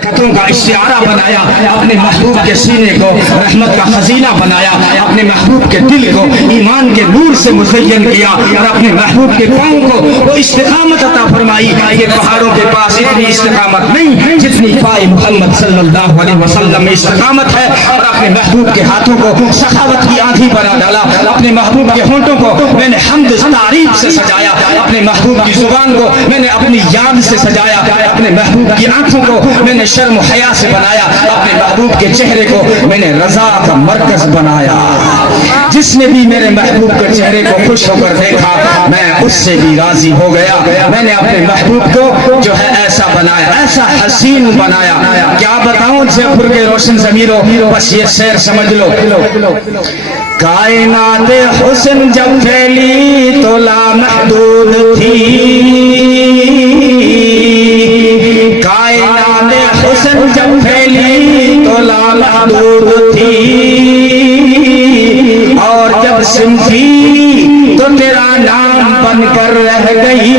खतों का इश्तिहारा बनाया, अपने महबूब के सीने को रहमत का खजीना बनाया, अपने महबूब के दिल को ईमान के नूर से मुज़य्यन किया और अपने महबूब के पाँव को वो इस्तिकामत अता फरमाई। ये पहाड़ों के पास इतनी इस्तिकामत नहीं जितनी पाए मोहम्मद सल्लल्लाहु अलैहि वसल्लम में इस्तिकामत है। और अपने महबूब के हाथों को सखावत की आंधी बना डाला, अपने महबूब के होंठों को मैंने हम्द तारीफ से सजाया, अपने महबूब की जुबान को मैंने अपनी याद से सजाया, अपने महबूब की आंखों को मैंने शर्म हया से बनाया, अपने महबूब के चेहरे को मैंने रजा का मरकज बनाया। जिसने भी मेरे महबूब के चेहरे को खुश होकर देखा मैं उससे भी राजी हो गया। मैंने अपने महबूब को जो है ऐसा बनाया, ऐसा हसीन बनाया, क्या बताऊं जयपुर के रोशन ज़मीरों, बस ये शेर समझ लो। कायनात हुस्न जब फैली तो लामहदूद थी, कायनात हुस्न जब फैली तो लामहदूद थी, और जब सिमटी तो तेरा नाम बनकर रह गई।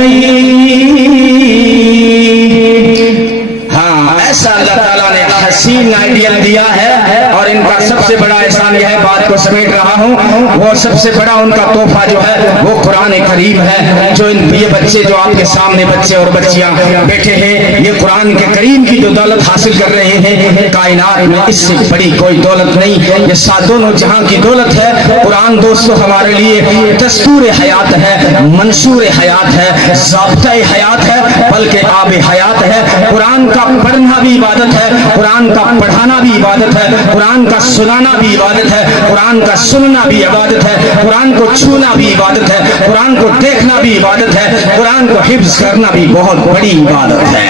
हाँ, ऐसा अल्लाह ताला ने हसीन आइडियल दिया है। और इनका सबसे बड़ा एहसान यह है, बात को समेट रहा हूँ, वो सबसे बड़ा उनका तोहफा जो है वो कुरान करीम है। जो ये बच्चे जो आपके सामने बच्चे और बच्चियां बैठे हैं, ये कुरान के करीम की जो दौलत हासिल कर रहे हैं, कायनात में इससे बड़ी कोई दौलत नहीं। ये सात दोनों जहां की दौलत है। कुरान दोस्तों हमारे लिए दस्तूर हयात है, मंशूर हयात है, ज़ाब्ता हयात है, बल्कि आब हयात है। कुरान का पढ़ना भी इबादत है, कुरान का पढ़ाना भी इबादत है, कुरान का सुनाना भी इबादत है, कुरान का सुनना भी इबादत है, कुरान को छूना भी इबादत है, कुरान को देखना भी इबादत है, कुरान को हिफ्ज करना भी बहुत बड़ी इबादत है।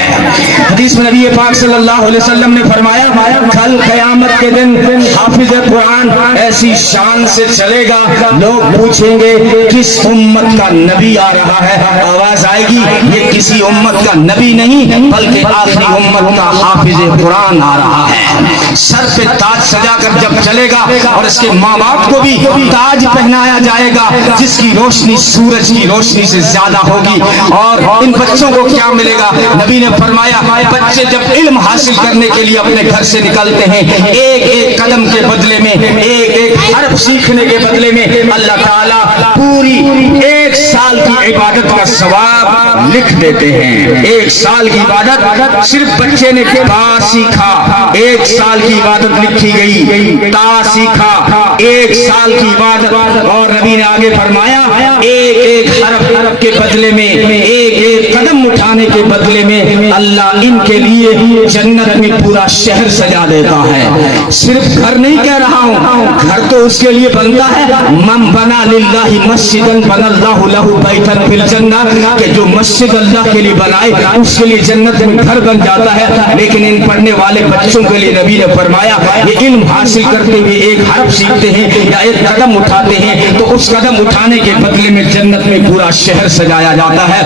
हदीस में नबी पाक सल्लल्लाहु अलैहि वसल्लम ने फरमाया, कल क़यामत के दिन हाफिज कुरान ऐसी शान से चलेगा, लोग पूछेंगे किस उम्मत का नबी आ रहा है। आवाज आएगी, ये किसी उम्मत का नबी नहीं बल्कि आखिरी उम्मत का हाफिज कुरान आ रहा है। सर पे ताज सजाकर जब चलेगा और इसके माँ बाप को भी ताज पहनाया जाएगा जिसकी रोशनी सूरज की रोशनी से ज्यादा होगी। और इन बच्चों को क्या मिलेगा? नबी ने फरमाया, बच्चे जब इल्म हासिल करने के लिए अपने घर से निकलते हैं, एक एक कदम के बदले में, एक एक हरफ सीखने के बदले में अल्लाह ताला पूरी एक साल की इबादत का सवाब लिख देते हैं। एक साल की इबादत सिर्फ बच्चे ने ता सीखा, एक साल की इबादत लिखी गई। ता सीखा, एक साल की इबादत। और नबी ने आगे फरमाया, एक एक हरफ के बदले में, एक एक कदम उठाने के बदले में अल्लाह इनके लिए जन्नत में पूरा शहर सजा देता है। सिर्फ घर नहीं कह रहा हूँ, घर तो उसके लिए बनता है। मन बना लिल्लाहि मस्जिदन बनल्लाहु लहु बैतन फिल जन्नह, कि जो मस्जिद अल्लाह के लिए बनाए उसके लिए जन्नत में घर बन जाता है। लेकिन इन पढ़ने वाले बच्चों के लिए नबी ने फरमाया, ये इल्म हासिल करते हुए एक हरफ सीखते हैं या एक कदम उठाते हैं तो उस कदम उठाने के बदले में जन्नत में पूरा शहर सजाया जाता है।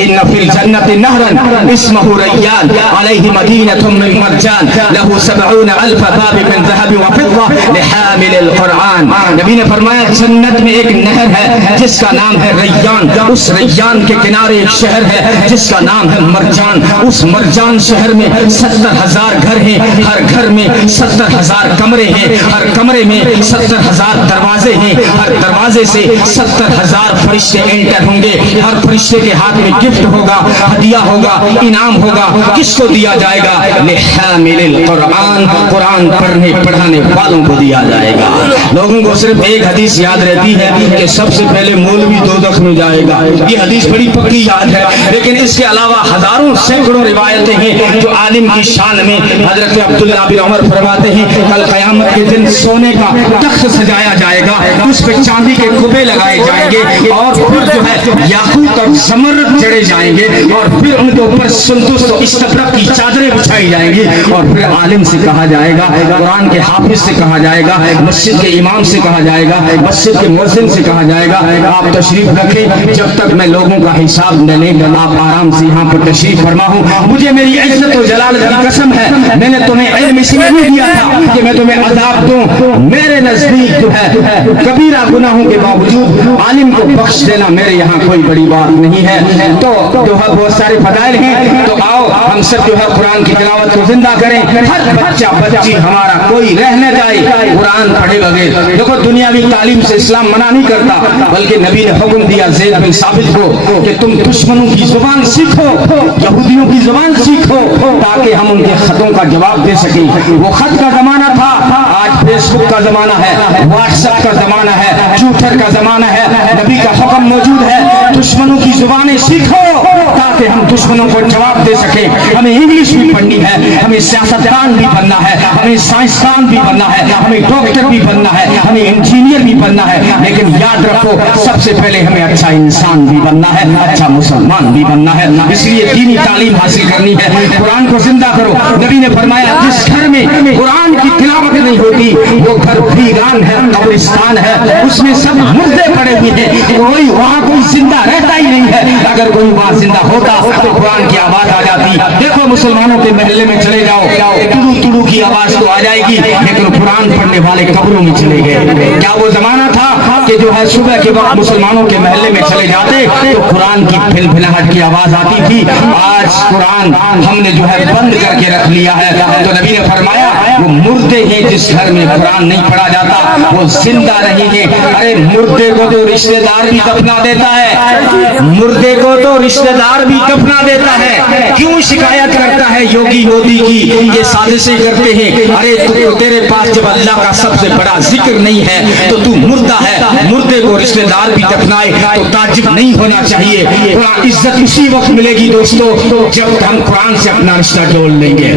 इन्ना फिल जन्नति नहरन इस्मुहु रय्यान अलैहि मदीनतुम मिन मरजान लहु 70 अल्फ बाब मिन ज़हब व फिद्दा लिहामिल कुरान। नबी ने फरमाया, जन्नत में एक नहर है जिसका नाम है रय्यान। उस रय्यान के किनारे एक शहर है जिसका नाम है मरजान। उस मरजान शहर में 70,000 घर हैं, हर घर में 70,000 कमरे हैं, हर कमरे में 70,000 दरवाजे हैं, हर दरवाजे से 70,000 फरिश्ते एंटर होंगे। हर फरिश्ते के हाथ में गिफ्ट होगा, हदिया होगा, इनाम होगा। किसको दिया जाएगा? लिहामिल कुरान, कुरान पढ़ने पढ़ाने वालों को दिया जाएगा। लोगों को सिर्फ एक हदीस याद रहती है कि सबसे पहले मौलवी दोज़ख में जाएगा। ये हदीस बड़ी पक्की याद है, लेकिन इसके अलावा हजारों सैकड़ों रिवायतें हैं जो आलिम की शान में। हजरत अब्दुल्लाह बिन उमर फरमाते हैं, कल क़यामत के दिन सोने का तख्त सजाया जाएगा, उस पे चांदी के कुबे लगाए जाएंगे और फिर जो है याकूत और ज़मरद जड़े जाएंगे और फिर उनके ऊपर सुंदुस और इस्तबरक़ की चादरें बिछाई जाएंगी। और फिर आलिम से कहा जाएगा, कुरान के हाफिज से कहा जाएगा, मस्जिद के इमाम से कहा जाएगा, मस्जिद के मुअज्जिन से कहा जाएगा, आप तशरीफ रखें, जब तक मैं लोगों का हिसाब न लें आप आराम से यहाँ पर तशरीफ फरमा हूँ। मुझे मेरी इज्जत और जलालत की कसम है, मैंने तुम्हें इल्म इसलिए नहीं दिया था कि मैं तुम्हें عذاب دوں، میرے نزدیک جو ہے کبیرہ گناہوں کے باوجود عالم کو بخش دینا میرے یہاں کوئی بڑی بات نہیں ہے۔ تو جو ہے بہت سارے فضائل ہیں، تو آؤ ہم سب جو ہے قرآن کی تلاوت کو زندہ کریں۔ ہر بچہ بچی ہمارا کوئی رہ نہ جائے قرآن پڑھے بغیر۔ دیکھو دنیاوی تعلیم سے اسلام منع نہیں کرتا، بلکہ نبی نے حکم دیا زید بن ثابت کو کہ تم دشمنوں کی زبان سیکھو، یہودیوں کی زبان سیکھو، تاکہ ہم ان کے خطوں کا جواب دے سکیں۔ وہ خط کا زمانہ تھا، آج فیس بک کا زمانہ ہے، واٹس ایپ کا زمانہ ہے، ٹویٹر کا زمانہ ہے۔ نبی کا حکم موجود ہے، دشمنوں کی زبانیں سیکھو تاکہ ہم دشمنوں کو جواب دے سکیں۔ ہمیں انگلش بھی پڑھنی ہے، ہمیں سیاستدان بھی بننا ہے، ہمیں سائنسدان بھی بننا ہے، ہمیں ڈاکٹر بھی بننا ہے، ہمیں انجینئر بھی بننا ہے، لیکن یاد رکھو سب سے پہلے ہمیں اچھا انسان بھی بننا ہے، اچھا مسلمان بھی بننا ہے۔ اس لیے دینی تعلیم حاصل کرنی ہے، قرآن کو زندہ کرو۔ نبی نے فرمایا جس گھر میں قرآن کی تلاوت نہیں ہوتی وہ گھر ویران ہے، قبرستان ہے، اس میں سب مردے پڑے ہوئے ہیں، وہاں کوئی زندہ رہتا ہی نہیں ہے۔ اگر کوئی وہاں زندہ ہوتا تو قرآن کی آواز آ جاتی۔ دیکھو مسلمانوں کے محلے میں چلے جاؤ، ٹڑو ٹڑو کی آواز تو آ جائے گی، لیکن قرآن پڑھنے والے قبروں میں چلے گئے۔ کیا وہ زمانہ تھا کہ جو ہے صبح کے وقت مسلمانوں کے محلے میں چلے جاتے تو قرآن کی پھل پھلاہٹ کی آواز آتی تھی؟ آج قرآن ہم نے جو ہے بند کر کے رکھ لیا ہے۔ تو نبی نے فرمایا وہ مردے ہیں جس گھر میں قرآن نہیں پڑھا جاتا وہ زندہ نہیں ہے۔ ارے مردے کو تو رشتہ دار بھی دفنا دیتا ہے، مردے کو تو رشتہ دار بھی دفنا دیتا ہے۔ کیوں شکایت کرتا ہے یوگی مودی کی یہ سازشیں کرتے ہیں؟ ارے تیرے پاس جب اللہ کا سب سے بڑا ذکر نہیں ہے تو تو مردہ ہے، مردے کو رشتہ دار بھی دفنائے تو تعجب نہیں ہونا چاہیے۔ قرآن عزت اسی وقت ملے گی دوستو جب ہم قرآن سے اپنا رشتہ جوڑ لیں گے۔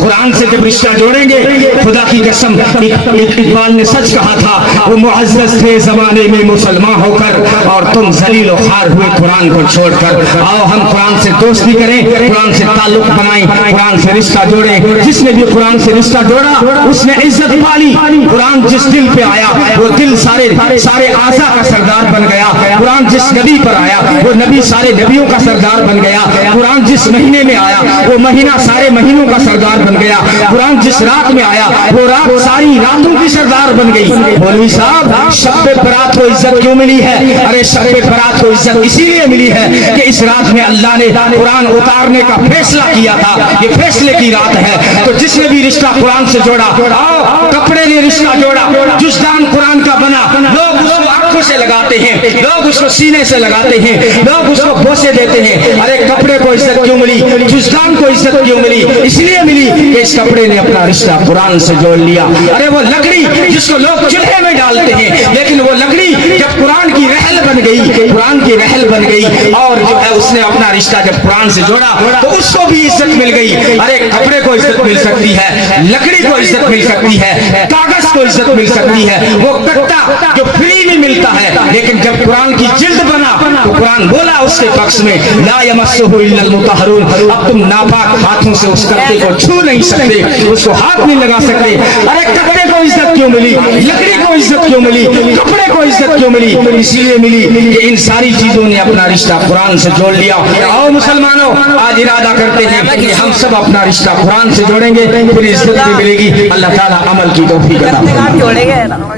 قرآن سے جب رشتہ جوڑیں گے، خدا کی قسم اقبال نے سچ کہا تھا وہ معزز تھے زمانے میں مسلمان ہو کر اور تم ذلیل و خوار ہوئے قرآن کو چھوڑ کر۔ آؤ ہم قرآن سے دوستی کریں، قرآن سے تعلق بنائیں، قرآن سے رشتہ جوڑیں۔ جس نے بھی قرآن سے رشتہ جوڑا اس نے عزت پالی۔ قرآن جس دل پہ آیا وہ دل سارے اعضاء کا سردار بن گیا۔ قرآن جس نبی پر آیا وہ نبی سارے نبیوں کا سردار بن گیا۔ قرآن جس مہینے میں آیا وہ مہینہ سارے مہینوں کا سردار بن گیا۔ قرآن جس رات میں آیا وہ رات ساری راتوں کی سردار بن گئی۔ مولوی صاحب شب برات کو عزت کیوں ملی ہے؟ ارے شب برات کو عزت اسی لیے ملی ہے کہ اس رات میں اللہ نے قرآن اتارنے کا فیصلہ کیا تھا، یہ فیصلے کی رات ہے۔ تو جس نے بھی رشتہ قرآن سے جوڑا، کپڑے نے رشتہ جوڑا، جزدان قرآن کا بنا، لوگ اس کو آنکھوں سے لگاتے ہیں، لوگ اس کو سینے سے لگاتے ہیں، لوگ اس کو بوسے دیتے ہیں۔ ارے کپڑے کو عزت کیوں ملی؟ جزدان کو عزت کیوں ملی؟ اس لیے ملی کہ اس کپڑے نے اپنا رشتہ قرآن سے جوڑ لیا۔ ارے وہ لکڑی جس کو لوگ چولہے میں ڈالتے ہیں، لیکن وہ لکڑی جب قرآن کی رحل بن گئی، قرآن کی رحل بن گئی اور جو ہے اس نے اپنا رشتہ جب قرآن سے جوڑا تو اس کو بھی عزت مل گئی۔ ارے کپڑے کو عزت مل سکتی ہے، لکڑی کو عزت مل سکتی ہے، کاغذ کو عزت مل سکتی ہے، وہ کٹا جو فری میں ملتا ہے، لیکن جب قرآن کی جلد بنا تو قرآن بولا اس کے پکش میں لا یمسہ الا المطہرون، اب تم ناپاک ہاتھوں سے اس کپڑے کو چھو نہیں سکتے، اس کو ہاتھ نہیں لگا سکتے۔ ارے کپڑے کو عزت کیوں ملی؟ لکڑی کو عزت کیوں ملی؟ کپڑے کو عزت کیوں ملی؟ اسی لیے ملی کہ ان ساری چیزوں نے اپنا رشتہ قرآن سے جوڑ لیا۔ آؤ مسلمانوں آج ارادہ کرتے ہیں کہ ہم سب اپنا رشتہ قرآن سے جوڑیں گے، پھر عزت بھی ملے گی۔ اللہ تعالیٰ عمل کی توفیق عطا فرمائے۔